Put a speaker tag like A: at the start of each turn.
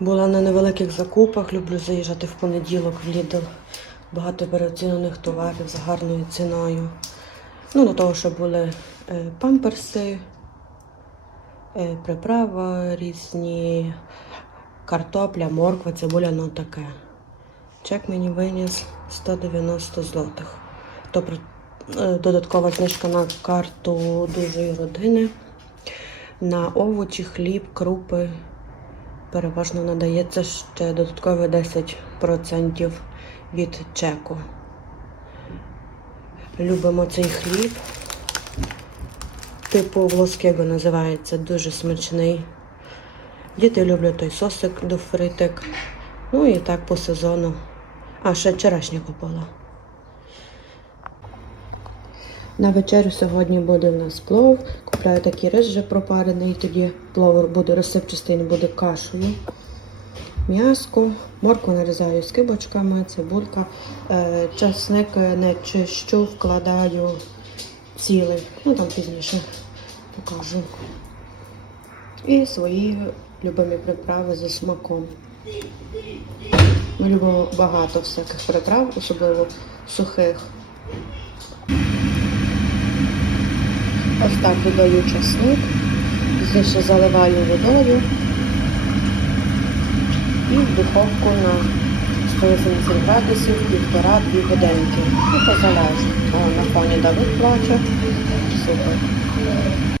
A: Була на невеликих закупах, люблю заїжджати в понеділок в Lidl. Багато переоцінених товарів за гарною ціною. Ну, до того, що були е, памперси, е, приправа різні, картопля, морква, цибуля, ну таке. Чек мені виніс 190 злотих. То е, додаткова знижка на карту дужої родини. На овочі, хліб, крупи переважно надається ще додаткові 10% від чеку. Любимо цей хліб. Типу волоскего називається, дуже смачний. Діти люблять той сосик до фритик. Ну і так по сезону. А, ще черешню купила. На вечерю сьогодні буде в нас плов. Купляю такий рис вже пропарений, тоді плов буде розсипчастий, не буде кашею. М'яско, моркву нарізаю скибочками, цибулька, е, часник е, не чищу, вкладаю цілий. Ну там пізніше покажу. І свої любимі приправи зі смаком. Ми любимо багато всяких приправ, особливо сухих. Ось так додаю часник, пізніше заливаю водою і в духовку на 180 градусів півтора-дві годинки. І позалежно. На фоні Давид плаче. Супер.